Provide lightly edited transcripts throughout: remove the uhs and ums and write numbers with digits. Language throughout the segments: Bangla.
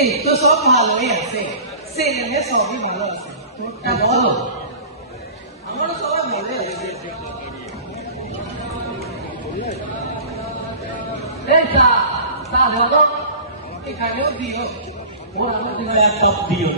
এই তো সব ভালোই আছে, ছেলে সবই ভালো আছে। তোরটা বল। আমারও সবাই ভালোই আছে। এখানেও দিও, ওর আমার দিন এক কাপ দিও।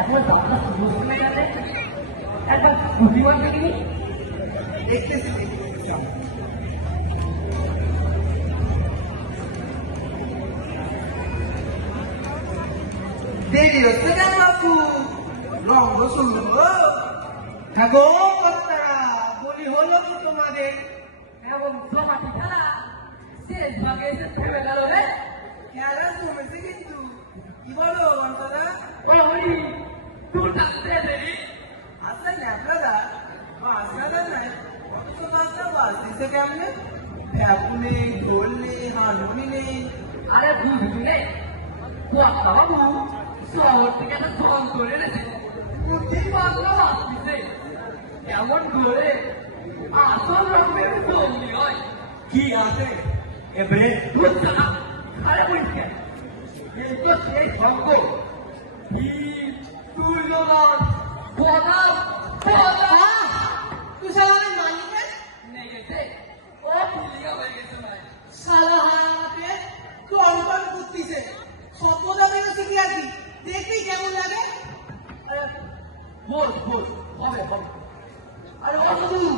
এখন যাত্রা শুরু হয়ে গেলে একবার বুদ্ধিমান দেখিনি দেখতেছি। দেরি হচ্ছে কেন বাপু? রঙ্গ শুনবো। থাকো কর্তারা, বলি হলো কি তোমাদের? এমন জমাটি খেলা শেষ ভাগে এসে থেমে গেল রে। খেলা জমেছে কিন্তু, কি বলো কর্তারা? বলি তোর কাছে দেরি আচ্ছা ন্যাপলাদা বাসনাদা নাই, অথচ বাসনা বাজতেছে কেমনে? ফ্যাপু নেই, ঢোল নেই, হারমোনি নেই। আরে বুঝবি রে, কর্তা বাবু শহর থেকে একটা ফোন করে এনেছে, প্রতি বাংলা বাঁচতেছে এমন ধরে আসল রকমের সঙ্গী হয়। কি আছে এবারে? আরে বলছে এই তো সেই সঙ্গ তুলনার বনাম তুই সালামের মালিকে নেই গেছে, ও পুলিয়া হয়ে গেছে ভাই। সালা হাতে কন কন করতেছে, সভ্যতা বেরোচ্ছে কি আর কি? দেখবি কেমন লাগে? বল বল, হবে হবে। আরে ও শুধু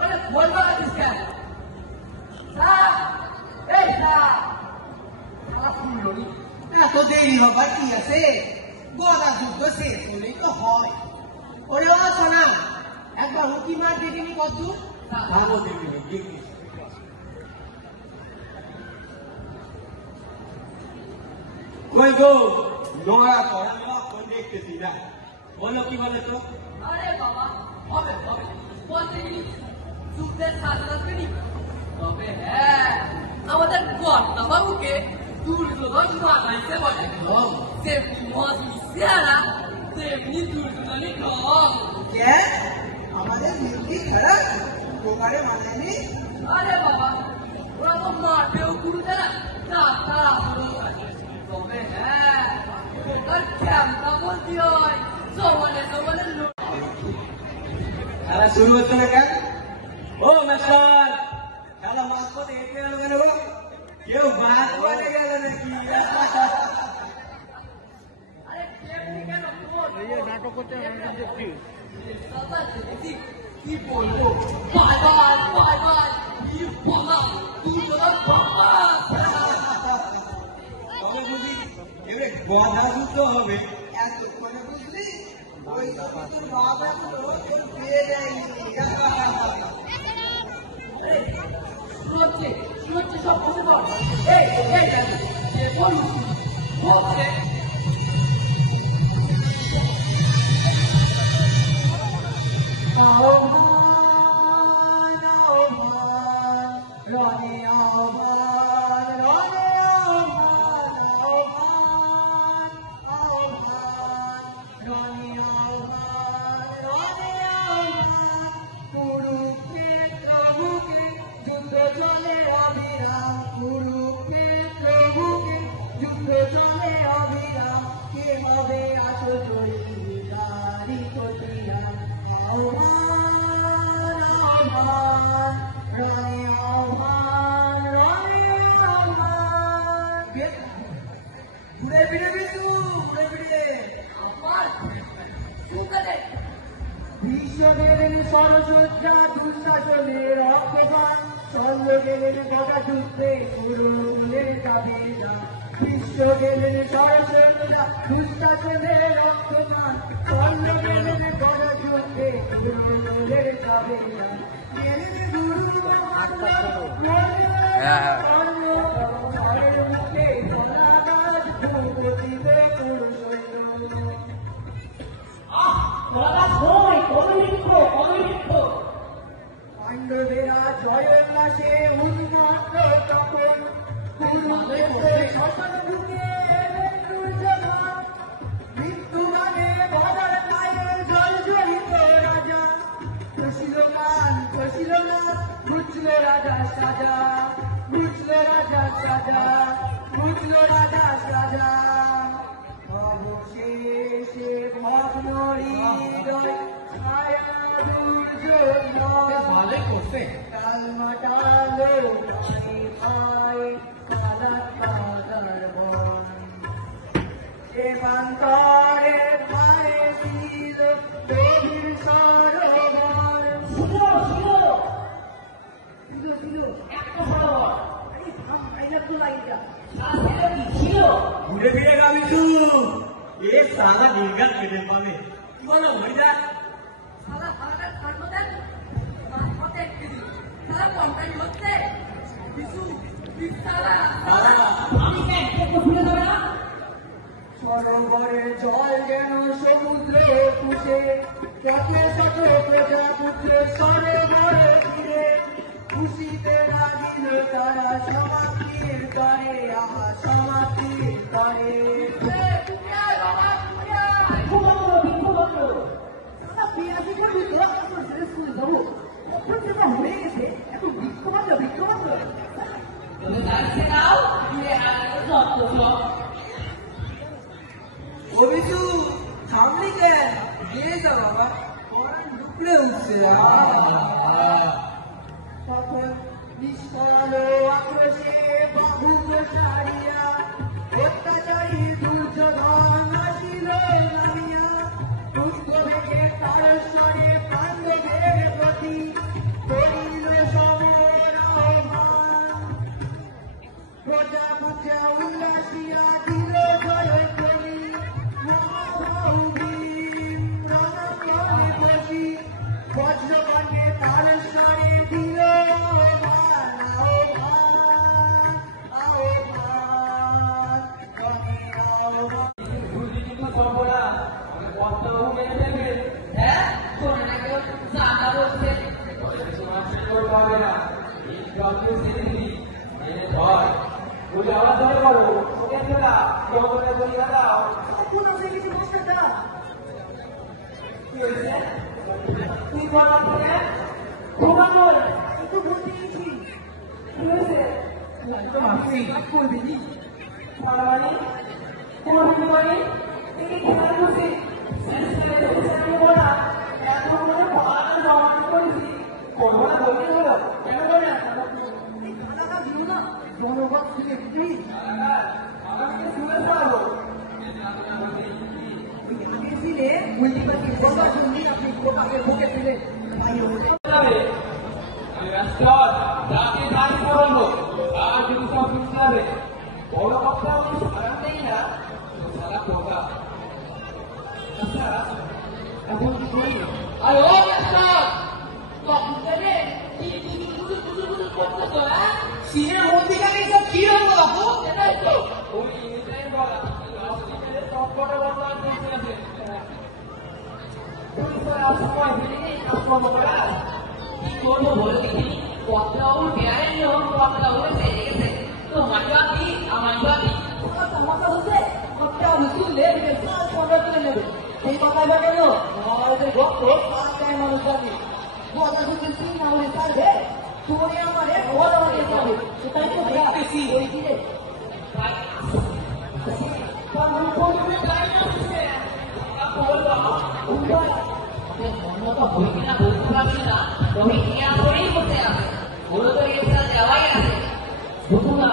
আরে বল বাড়াচ্ছিস কেন? এই সালা শুনলো নি। এত দেরি হবার কি আছে? গদা যুদ্ধ শেষ হলেই তো হয়। ওরে ও শোনা, একবার হুকি মার দেখিনি কত? ভাবো দেখিনি দেখি। কই গো নোয়া পড়ানো কোন দেখতেছি না, বলো কি বলে তো? আরে বাবা হবে হবে, বলতে গেলি যুদ্ধের সাজনা করি। তবে হ্যাঁ, আমাদের কর্তা বাবুকে দুর্যোধন বানাইতে বলে। যেমনি মধু চেহারা তেমনি দুর্যোধনই ঢং। কে আমাদের মিউজিক খারাপ দোকানে মানায়নি? আরে বাবা, ওরা তো মাঠেও গুরুতে না, তারা তবে হ্যাঁ, ওটার ক্যাম্পটা বলতে হয় জমানে জমানে লোক। খেলা শুরু হচ্ছে না কেন? ও মাস্টার, খেলা মাছ পথে এগিয়ে গেল কেন গো? কেউ বাদ পড়ে গেল নাকি? আরে কেমনি কেন নাটক করতে কি বলবো? বাই বাই বাই বাই, বাবা তুই তোমার বাবা। তবে বুঝি এবারে গধা যুদ্ধ হবে। এতক্ষণে বুঝলি? ওই তোর বাপ এখনো তোর বিয়ে দেয়নি। শুনছে শুনছে সব বসে পড়। এই বলুন বলছে বিশ্বদেবের সরযোদ্ধা দুঃশাসনের রক্তপাত, চন্দ্র গেলেন গদা যুদ্ধে পুরুলের যাবে না। বিশ্ব গেলেন সরযোদ্ধা দুঃশাসনের রক্তপাত, চন্দ্র গেলেন গদা যুদ্ধে পুরুলের যাবে না। গেলেন গুরু সাজা বুঝলো রাজা সাজা বুঝলো রাজা সাজা অবশেষে ভগ্ন হৃদয় ছায়া দুর্যোগ কালমাটালো পায়ে পায়ে কাদা কাদার বন সীমান্তরে পায়ে ছিল গভীর সরোবর ঘুরে ফিরে গাবিছু এ সারা নির্গাত কেটে পাবে বলো হয়ে যায় সারা সারাটা কাটবো দেন মাঝপথে একটি দিন সারা কমটাই হচ্ছে কিছু বিস্তারা আমি কেন একটু ভুলে যাবে না সরোবরের জল যেন সমুদ্র খুশে পথে শত প্রজাপুত্র সরোবরে ফিরে খুশিতে রাজিল তারা সমাপ্তির করে আহা সমাপ্তির করে অভিষু থামলি কেন দিয়ে যা বাবা পরাণ ডুবলে উঠছে তখন নিষ্ফলালো আক্রোশে বাহু প্রসারিয়া অত্যাচারী দুর্যোধন আসিল নামিয়া পুষ্প থেকে তারস্বরে পাণ্ডবের প্রতি করিল সমর আহ্বান প্রজাপুত্রা উল্লাসিয়া দিল জয় করি বজ্রকণ্ঠে তারস্বরে দিল আহ্বান আহ্বান আহ্বান হ্যাঁ তোর নাকি জানা বলছে তুই বলা তোমার একটু বলতে গেছি তো মাসি করবি নি পারবানি করবি মানে এই খেলা করছি বলা এখন মনে ভালো জমা করেছি করবো না বলতে হলো কেন করে খালাটা দিল না জনগণ থেকে প্লিজ আমাকে শুনে পারবো ছিলে মুনিপাতি বলা জলদি আপনি কোটাকে বুকে তুলে ভাই হতে আমি ব্যস্ত যাকে দাঁড়ি করবো আর যদি সব বুঝতে হবে বড় কথা আমি সারাতেই না তো সারা কথা আচ্ছা এখন কি করি আর ও মাস্টার কম্পিউটারে কি বুঝু করতেছো হ্যাঁ সিনের মধ্যিখানে সব কি হলো বাপু এটাই তো ওই ইংরেজিটাই বলা হসপিটালে সব কটা বর্তমান চলতে আছে সময় দিলেই কাজ করবো করা কি করবো বলে দেখি কতটাউল বেয়ারের লোক কতটাউলে বেড়ে গেছে তো মাইবাদি আমার বাদি তোমার সমস্যা হচ্ছে একটা রুসুল লেগে সাত পনেরো তুলে নেবে সেই কথায় বা কেন আমাদের ভক্ত পাঁচটায় মানুষ যাবে কথা শুনতে সিং না হলে পারবে তুমি আমাদের বড় হয়ে যাবে সেটাই তো দেখতেছি ওই দিনে মতো বই কিনা বলতে পারছি না তুমি ইয়া করেই করতে আছে বলে তো এটা দেওয়াই আছে বুঝুনা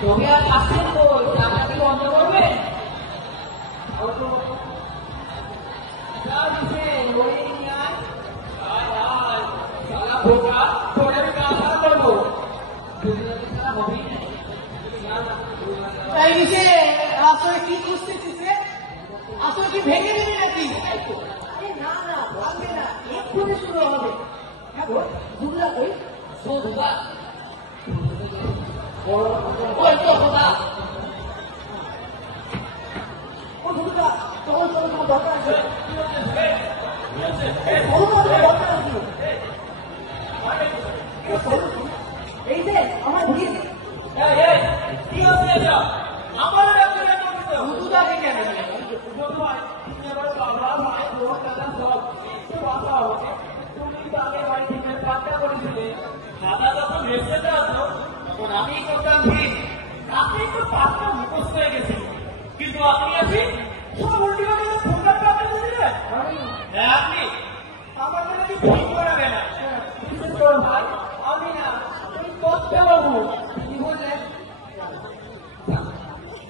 তুমি আর আসছেন তো টাকা কি বন্ধ করবে তাই নিচে আসলে কি করতেছিস আসলে কি ভেঙে দিবি নাকি না না ভাঙবে না এক্ষুনি শুরু হবে দুর্গা কই বুঝবা ওই তো কথা ও দুর্গা তোমার তোমার দরকার আছে এই যে আমার ভিড় যোগদানহীন। আপনি তো পাঠটা মুখস্থ হয়ে গেছে, কিন্তু আপনি আছি সব উল্টে পাল্টে ফোনটা প্রাপ্ত দিলেন। আপনি আমাকে নাকি ভুল করাবে না। বিশেষ করে ভাই আমি না তুমি করতে পারবো কি বললেন?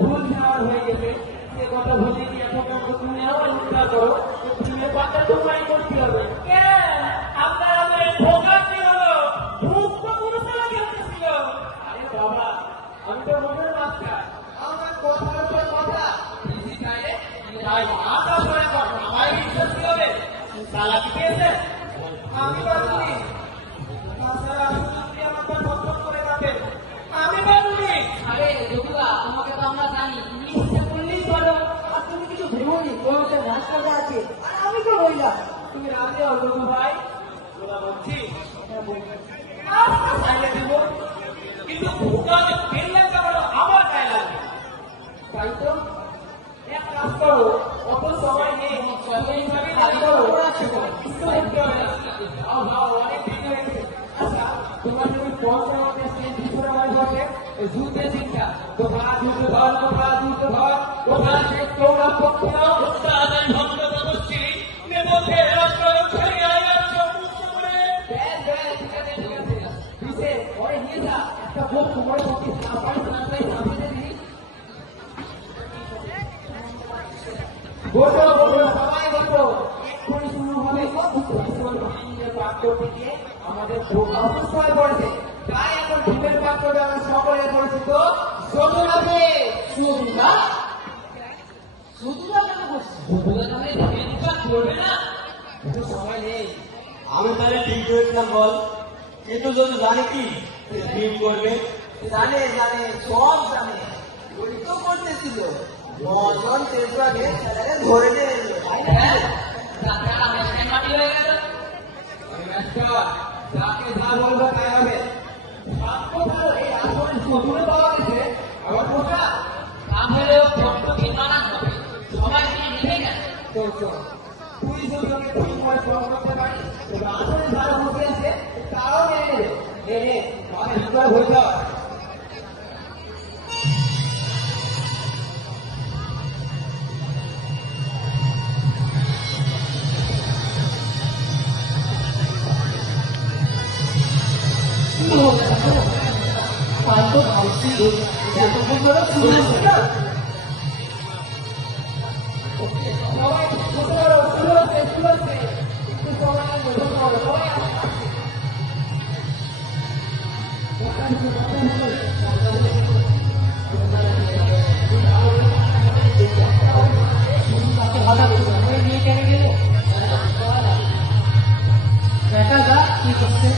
ভুল নেওয়ার হয়ে গেছে, সে কথা ভুলে গিয়ে তুমি আবার উদ্ধার করো, তুমি পাঠটা তোমায় করতে হবে। কেন আপনার আমাদের ভোগার কি হলো? ভূত তো পুরুষেরা খেলতেছিল। আরে বাবা আমি তো মনের মাস্টার, আমার কথার উপর কথা তাই আশা করে আমার বিশ্বাস কি হবে? চালাকি পেয়েছে আমি বাদুনি, তাছাড়া আপনি আমাকে পছন্দ করে থাকেন আমি বাদুনি। আরে যোগুদা তোমাকে তো আমরা জানি, তুমি ইচ্ছা করলেই পারো, আর তুমি কিছু ভেবোনি তোমাকে রাস্তাটা আছে, আর আমি তো রইলাম। তুমি রাজি হও যোগু ভাই? ওরা বলছি আজকে চাইলে দেব, কিন্তু ভোগাকে ফেললে কেমন আমার গায়ে লাগবে। তাই তো এক কাজ করো, অত সময় নেই, এইভাবে কাজ করো। অনেক দিন হয়েছে। আচ্ছা তোমার যদি পৌঁছাতে দুপুরে আমার ঘরে জুতে চিন্তা তোমরা জুতো ধর, তোমরা জুতো ধর, তোমরা তোমরা পক্ষে উত্তাদান ভক্ত তপস্বী নেমধ্যে রাষ্ট্র ছেড়ে আয়াচ্ছ বুঝতে পারে। ঠিক আছে দিছে পরে নিয়ে যা একটা ভোগ তোমার পক্ষে সাপাই সাপাই সামনে দিই। বসো বসো সবাই বসো, এক্ষুনি শুরু হবে পাঠ করতে গিয়ে আমাদের অসুস্থ হয়ে পড়েছে, তাই এখন ঢিমের পাঠ করবে আমরা সকলে পরিচিত যদুনাথে। যোগুদা যোগুদা কেন বলছো? যোগুদা নামে ঢিমের পাঠ করবে না? একটু সময় নেই। আমি তাহলে ঠিক করেছিলাম বল, কিন্তু যদি জানে কি ঠিক করবে, জানে জানে সব জানে, ওই তো করতেছিল মজন তেজবাগে ছেলেকে ধরে নিয়ে এলো। হ্যাঁ রাস্তাটা মেশিন মাটি হয়ে গেল। যাকে যা বলবো তাই হবে। এই আসলে চতুরে পাওয়া গেছে আবার কোথা তাহলেও বড্ড বিমানান হবে, সবাই কি নেমে গেছে। তুই যদি ওকে ঠিক করে সব করতে পারিস তবে আসলে যারা বসে আছে তারাও মেনে নেবে। নে আমাকে ভিতরে হয়ে যাওয়া পান্ত ভাবছি যতক্ষণ ধরে শুরু হচ্ছে সবাই বসে পড়ো, শুরু হচ্ছে একটু সময় বসে পড়ো সবাই। নিয়ে কেন গেলে দেখা যাক কি করছে।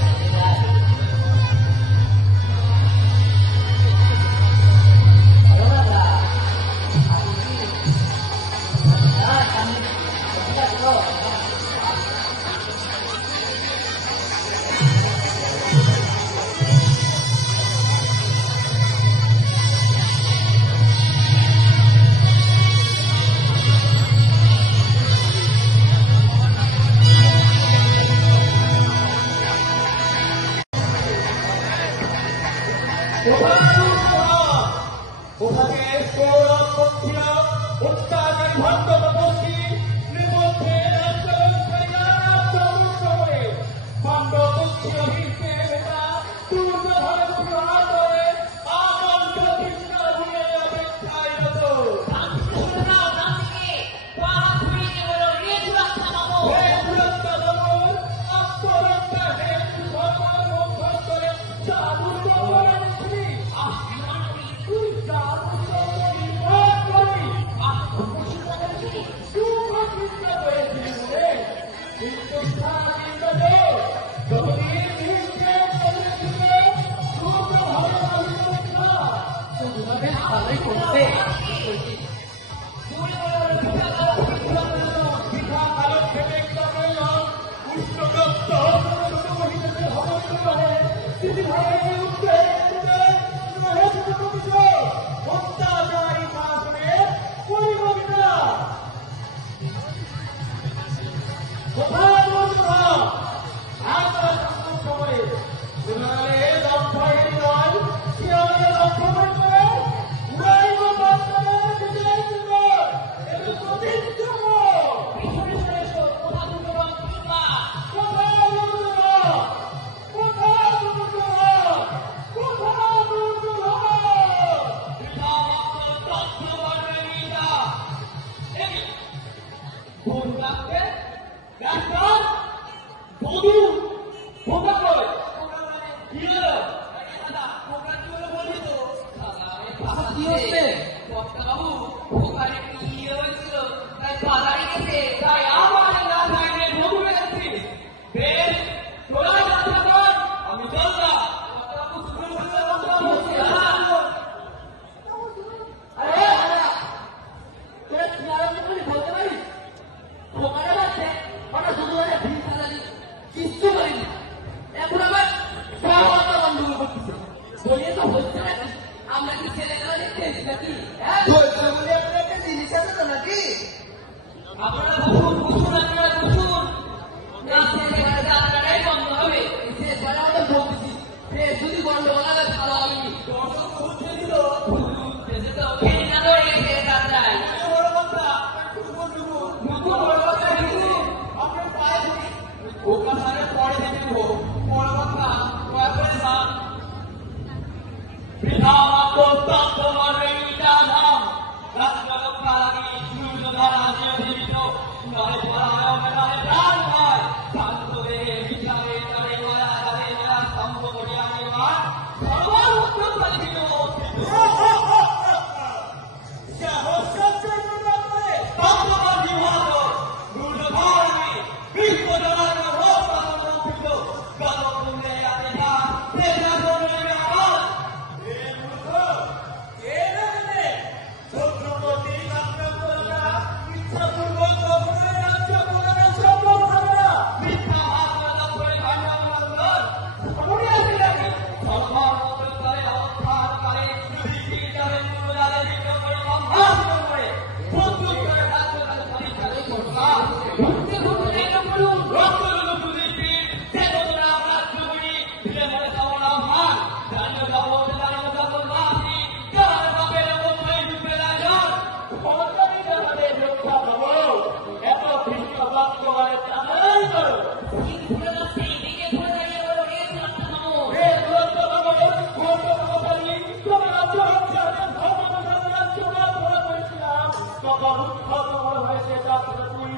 সময়ে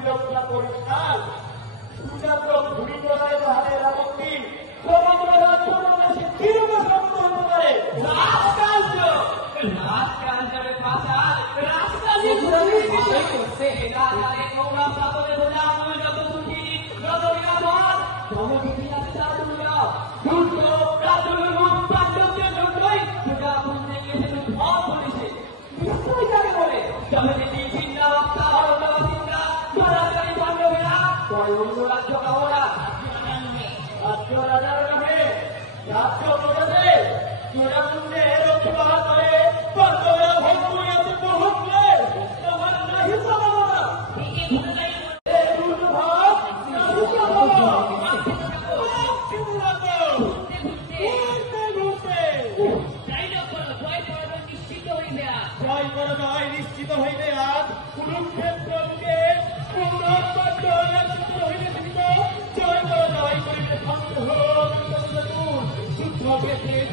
রক্ষা করিস না সুজাত ভূমিত রায় বাহারের আপত্তি সমগ্র রাজ্য বাংলাদেশে কিরকম শব্দ হতে পারে রাজকার্য রাজকার্যের পাশাল রাজকার্য বিষয় করছে রাজারে তোমরা সাতরে বোঝা আমি যত সুখী যত নিরাপদ সমবিধি আছে তার দুনিয়া দুর্গ প্রাচুর রূপ প্রাচুর্যের জন্যই পূজা পুণ্যে গিয়েছে ধন করেছে নিশ্চয়ই জানে বলে তবে যদি চিন্তা রক্তা হরতা চিন্তা ধরাচারী পাণ্ডবেরা পরে অন্য রাজ্য কামরা রাজ্য রাজার নামে রাজ্য প্রজাদের প্রজাপুণ্যে রক্ষা করে পাণ্ডবেরা ভঙ্গ হইয়াছে বহুত্বে তোমার নাহি সম্ভাবনা জয় করা যায় নিশ্চিত হইতে আজ কুরুক্ষেত্রকে জয় করা যায় করিবে যুদ্ধক্ষেত্রে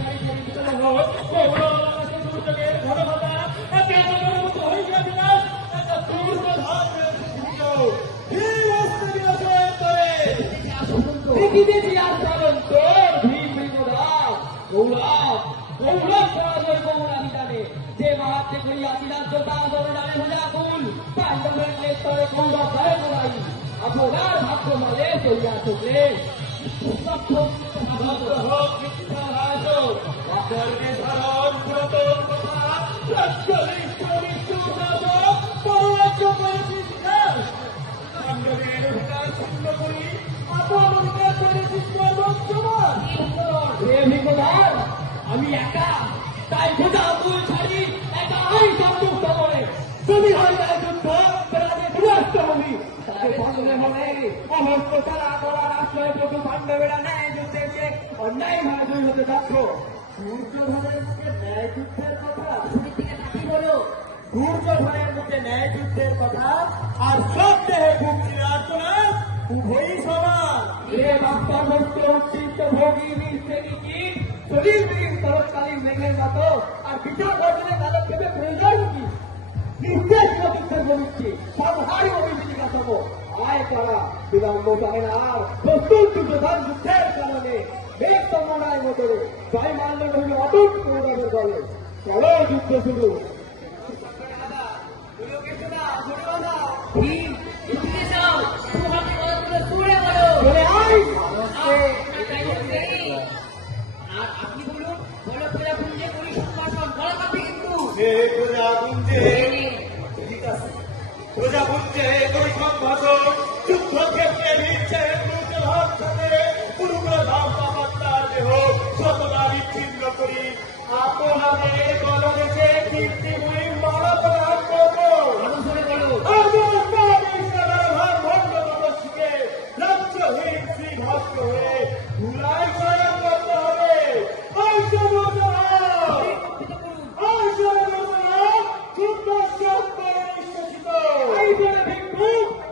দেখিতেছি আর কারণ তোর ভীম বিনোদাস গৌরব গৌরব সরাসরি গৌরানি জানে যে মহাত্মে করিয়াছিলাম তো তা গৌরানে ভুজা কুল পাণ্ডবের নেতরে গৌরব ভয় করাই আপনার ভাগ্য মালে চলিয়া চলে আমি একা তাই ভোজা তুল ছাড়ি একা আমি সন্তুষ্ট করে তুমি হয় না যুদ্ধ তাকে বিনষ্ট হবি তাকে বন্ধনে হবে অহস্ত তারা করার আশ্রয় প্রথম পাণ্ডবেরা ন্যায় যুদ্ধে গিয়ে অন্যায় ভাবে জয়ী হতে যাচ্ছ দুর্যোধনের মুখে ন্যায় যুদ্ধের কথা বলো দুর্যোধনের মুখে ন্যায় যুদ্ধের কথা আর সব দেহে মুক্তির আর্চনা উভয়ই সমান এ বাস্তবস্ত উচ্চিত ভোগী নিঃশ্রেণী কি শরীর বিলীন তরৎকালীন মেঘের মতো আর বিচার বর্জনে তাদের ভেবে প্রয়োজন কি নির্দেশ যুদ্ধের বলছি সবহারি অভিযোগিকা সব আয় করা বিলম্ব চায় না আর প্রস্তুত দুর্যোধন যুদ্ধের কারণে বেগ তমনায় মতো জয় মাল্য রহিল অটুট কৌরবের দলে চলো যুদ্ধ শুরু আপনি বলুন বলো প্রজাপুঞ্জে করি সম্ভাষণ বলা কথা কিন্তু প্রজাপুঞ্জে করি সম্ভাষণ যুদ্ধক্ষেত্রে নিচ্ছে দুর্যোধন সাথে পুরুপ্রধান বাবার দেহ শতদা বিচ্ছিন্ন করি আপনাদের গণদেশে কীর্তিময়ী মানবতার করবো রাজ্যহীন শ্রীভক্ত হয়ে ধুলাই স্বয়ং করতে হবে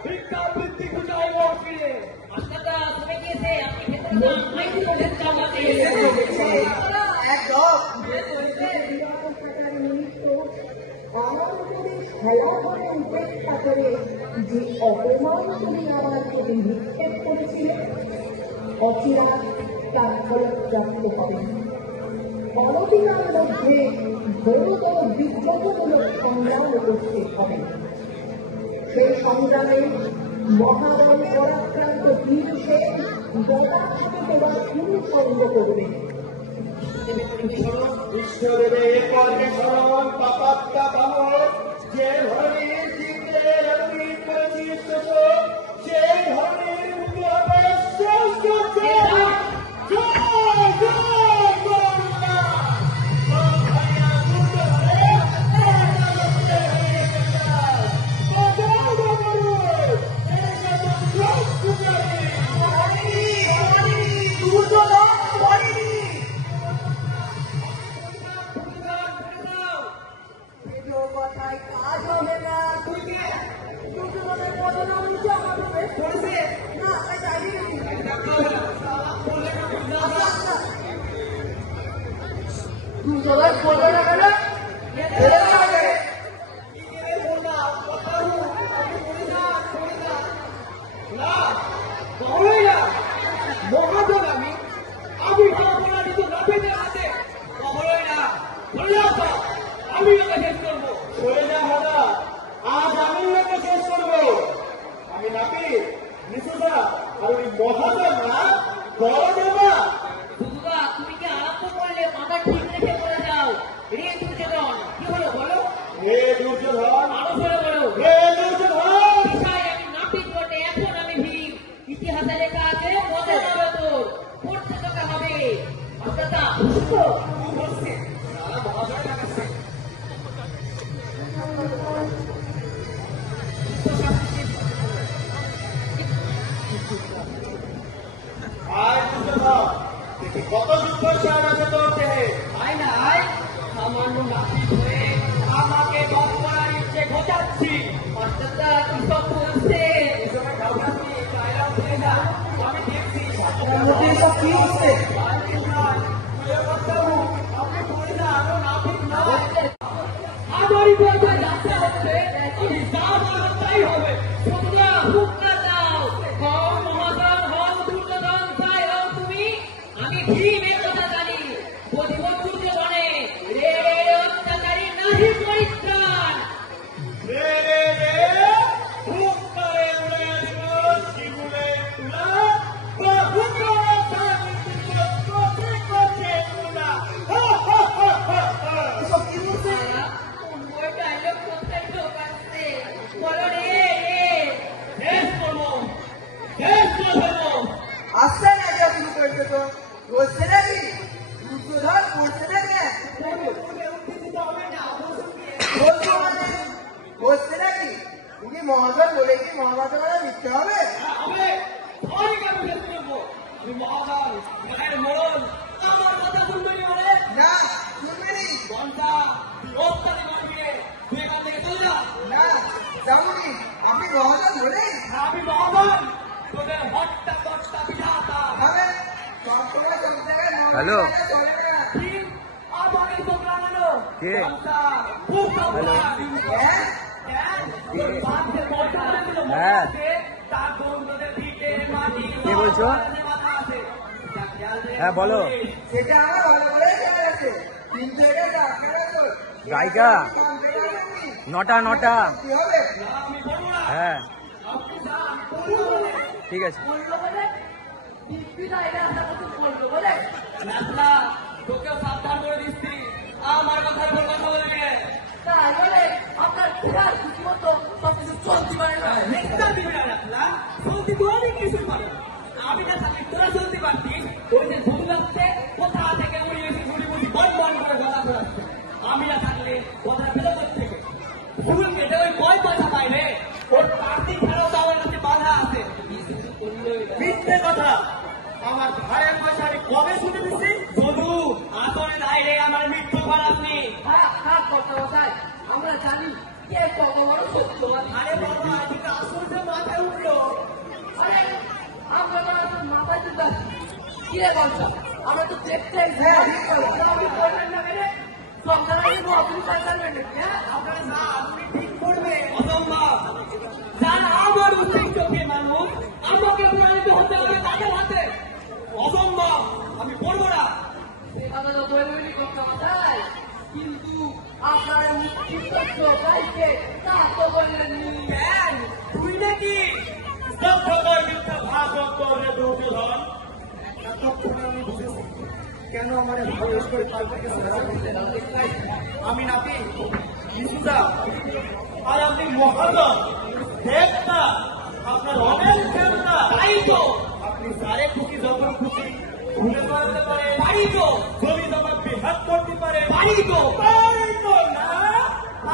ভিক্ষাবৃত্তি খুঁজাই ফিরে খেলা করে উপেক্ষা করে যে অপমান করে আমাকে নিক্ষেপ করেছিলেন অচিরা তার ফলপ্রাপ্ত হবে অনতিকার মধ্যে ঘোরতর বিদ্রোহমূলক সংগ্রাম উপস্থিত হবে সেই সংগ্রামে মহাবল পরাক্রান্ত বীর সেন গদাকে তোমার অনুসর্গ করবে কৃষ্ণদেবে পর্বে স্মরণ পাপাত্তা বামন যে ধরনের চিত্তে অঙ্গিত করেছিস সেই ধরনের মুক্তি হবে শ্রেষ্ঠ কথায় কাজ হবে না তুই নাকি নিশুদা আর ওই মহাজন না বড় দেবা দুদুদা তুমি কি আরম্ভ করলে মাথা ঠিক রেখে করে যাও রে দুর্যোধন কি হলো বলো হে দুর্যোধন আরো বলো বলো হে দুর্যোধন বিষয় আমি নাপিত বটে এখন আমি ভীম ইতিহাসে লেখা আছে মজা হবে তোর পড়তে তোকে হবে আপনারা বুঝছো বসছে সারা মহাজন লাগাচ্ছে আয় দুর্যোধন দেখি কত যুদ্ধ চার আছে তোর দেহে আয় না আয় সামান্য নাপিত হয়ে আমাকে বধ করার ইচ্ছে ঘটাচ্ছি অর্থাৎ কি সব বলছে এসবে ঘাবড়াচ্ছি চাইলাম ফিরে যা আমি দেখছি তার মধ্যে এসব কি হচ্ছে? আমারই বলতে যাচ্ছে হচ্ছে তুমি যা বলবে তাই হবে তোমরা হুক্কা দাও হও মহাজন হও দুর্যোধন তাই হও তুমি আমি ভীমের কথা জানি বলিব দুর্যোধনে রে রে রে অত্যাচারী নাহি পরিত্রাণ রে রে রে হুক্কারে উড়ে আসলো জীবনে তুলা হুক্কারে সাথে করতে করতে তুলা এসব কি বলছে? ওই ডায়লগ কোথায় ঢোকাচ্ছে বলো রে রে শেষ করবো শেষ করবো আসছে না যা শুরু করছে তো বলছে নাকি দুর্যোধন করছে নাকি বলছো মানে বলছে নাকি তুমি মহাজন বলে কি মহাভারত মিথ্যে হবে? আমি অনেক আমি শেষ করবো আমি মহাজন গায়ের মরণ আমার কথা শুনবে নি বলে না শুনবে নি ঘন্টা অত্যাধিক করবি তুই এখান থেকে চলে যা না যাবনি আপনি মহাজন বলে আমি মহাজন তোদের হট্টা কট্টা বিধাতা হবে সবসময় সব জায়গায় হ্যালো। চলে না আমাকে তোমরা আনো কে? খুব হ্যালো। হ্যাঁ হ্যাঁ। কে বলছো? হ্যাঁ বলো। সেটা আমার ভালো করে খেয়াল আছে কিন্তু এটা ডাক্তার তো গায়িকা। নটা কি হবে? হ্যাঁ ঠিক আছে বললো বলে দিব্যিটা এটা একটা কিছু বললো বলে নাচলা তোকেও সাবধান করে দিচ্ছি আমার কথার উপর কথা বলবি তাই বলে আপনার বিরাট খুশি মতো সবকিছু চলতে পারে না নেক্সটার দিবি না নাচলা চলতি তো অনেক কিছু পারে আমি না থাকলে তোরা চলতে পারতিস ওই যে ঝুল লাগছে কোথা থেকে উড়ে এসে ঘুরি ঘুরি বন বন করে গলা ঘোরাচ্ছে আমি না থাকলে কথা পেলো থেকে ঝুল কেটে ওই কয় পয়সা পাই রে ওর পার্টি ছাড়াও তো আমার কাছে বাধা আছে মিথ্যে কথা আমার ভাইয়ের পয়সা আমি কবে শুনে দিচ্ছি বধু আসলে নাই রে আমার মৃত্যু বাড়াসনি খারাপ করতে বসায় আমরা জানি কে কত বড় সত্যবাদী আরে বাবা ঠিক আসলে মাথায় উঠলো আরে আমরা তো আর মাথায় তুলতে আছি কি রে বলছো আমরা তো দেখতে হ্যাঁ, আপনি বলবেন না মেরে সংসারে কিন্তু আপনি সরকার বেঁধে হ্যাঁ আপনারা না আপনি ঠিক করবে অসম্ভব যারা আমার উচিত চোখে মানুষ আমাকে প্রণীত হতে হবে তাদের হাতে অসম্ভব আমি পড়বো না সে কথা তো বলবেনই করতে মাথায় কিন্তু আপনার মুক্তিযুদ্ধ গাইকে তা তো বললেননি কেন তুই নাকি সভ্যতার বিরুদ্ধে ভাষণ করবে দুর্যোধন এতক্ষণে আমি বুঝেছি কেন আমার ভালো করে কাল থেকে আমি নাকি শিশুদা আর আপনি মহাজন দেবতা আপনার অনেক দেবতা তাই তো আপনি সারে খুশি যখন খুশি ঘুরে বেড়াতে পারে তাই তো জমি জমা বিহাত করতে পারে তাই তো না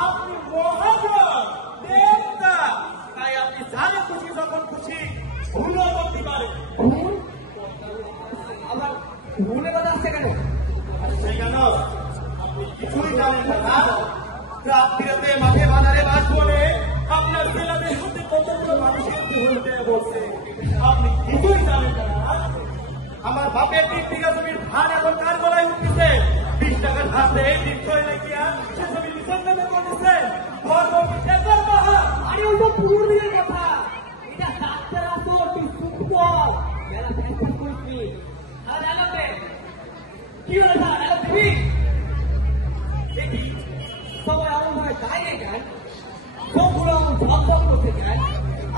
আপনি মহাজন দেবতা তাই আপনি সারে খুশি যখন খুশি ভুলও করতে পারে আবার ভুলে কথা আসছে কেন সেই কেন আপনি কিছুই জানেন না রাত্রিতে মাঠে বাজারে বাস করে আপনার ছেলেদের হাতে কতগুলো মানুষের হইতে বলছে আপনি কিছুই জানেন না আমার বাপের 3 বিঘা জমির ধান এখন কার গলায় উঠতেছে 20 টাকার হাতে এই দিন করে নাকিয়া সে জমি নিচন নামে করতেছে ধর্ম বিশেষের মহা আরে ওই তো পূর্বের কথা এটা ডাক্তার আসো তুই ফুটবল এরা ফ্যাশন করবি আর জানাবে কি হলো স্যার এরা তুমি দেখি সবাই এমন ভাবে গায়ে গান সবগুলো ঝকঝক করতে চায়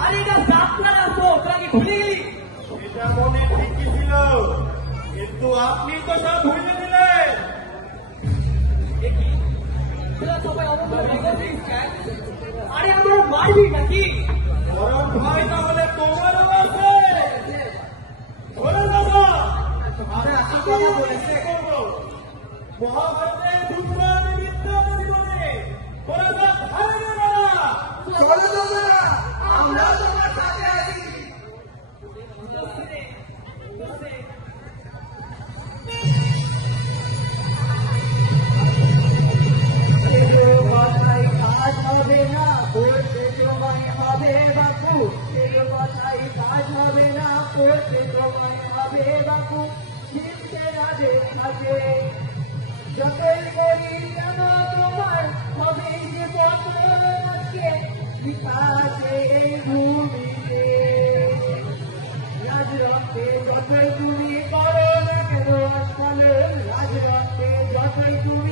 আর এটা কিন্তু আপনি তো সব ভুলে দিলেন। আরে আমার মারবি নাকি? বরং ভয় তাহলে তোমারও আছে। ওরে দাদা, আরে আসল কথা বলেছে। মহাভারতের দুর্গা বিদ্যা জীবনে ওরা সব হারিয়ে না। চলে যাবে না, আমরা তোমার সাথে আছি। কথাই কাজ হবে না, পড়তে সময় হবে বাপু। কথাই কাজ হবে না, পড়তে সময় হবে বাপু। শিখতে যাবে থাকে যতই করি কেন তোমার হবে যে বদলকে বিকাশে এই ভূমিতে। রাজ রক্তে যতই তুমি করো না কেন আজকাল, রাজ রক্তে যতই তুমি